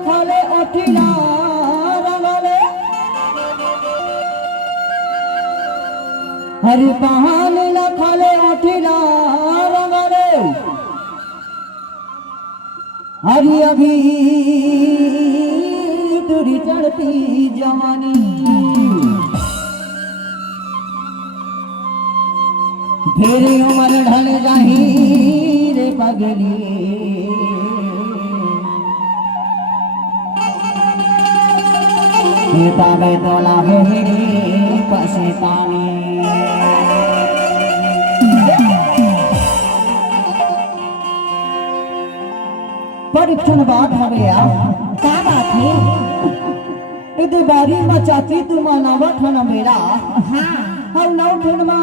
लखले उठिला रंगले हरि पहान लखले उठिला रंगले हरि अभी तुरी चढ़ती जवानी फिर उम्र ढल जाही रे पगली पावे तोला पछतानी परीक्षण बात हवे क्या बात है इधर बारी में चाची तुम नवा ठन मेरा हाँ हम नौ ठन मा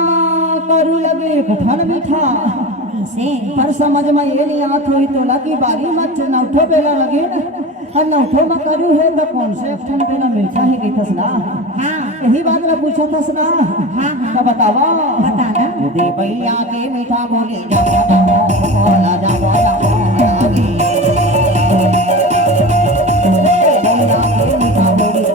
करू लगे ठन मीठा इसे पर समझ में ये नहीं आत हुई तो लगी बारी मत नौठो बेला लगे और नौठो में करू है तो कौन से ठन पे ना मिलता है कि थसना हाँ यही बात ना पूछा थसना हाँ तो बतावा बताना दे भैया के मीठा बोले बोला जाओ आगे भैया के मीठा बोले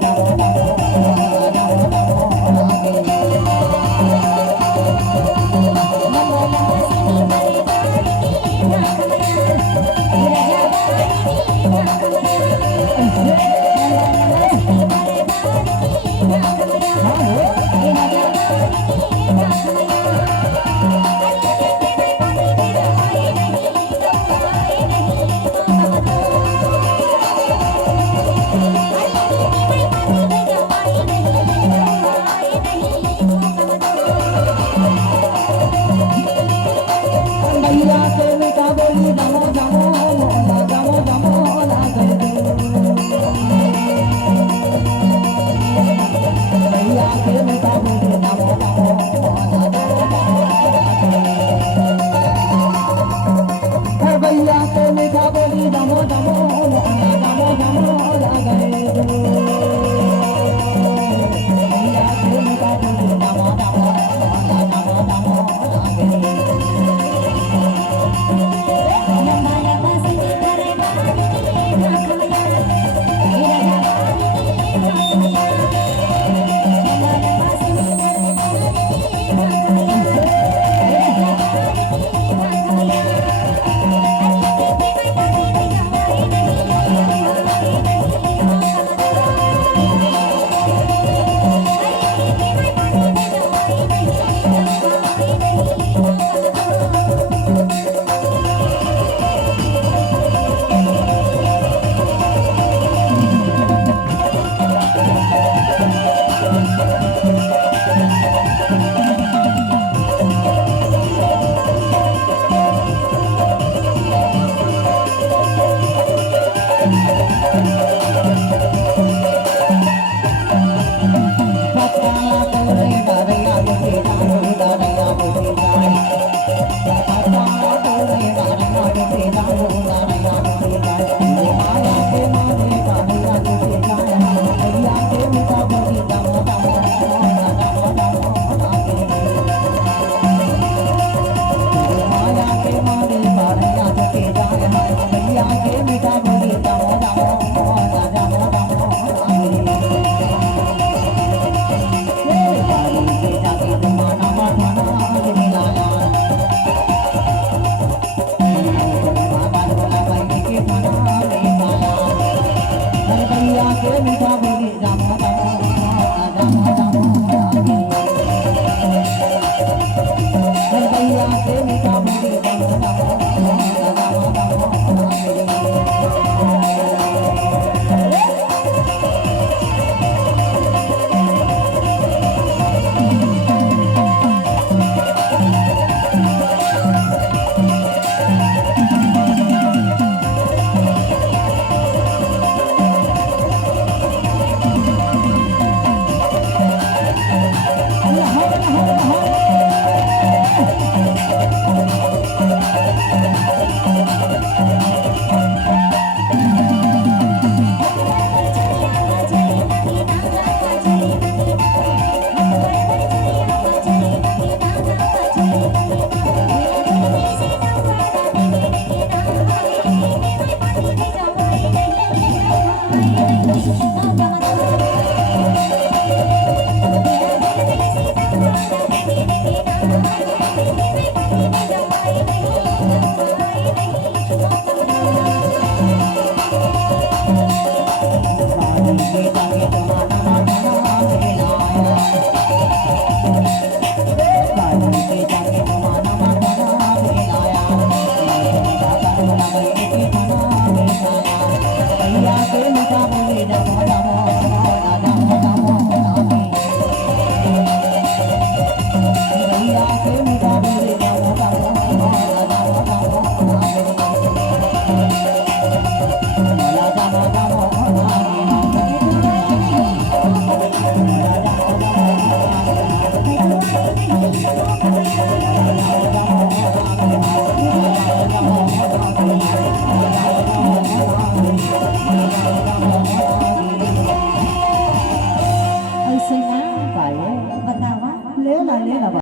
आगे लगा बोले रामा रामा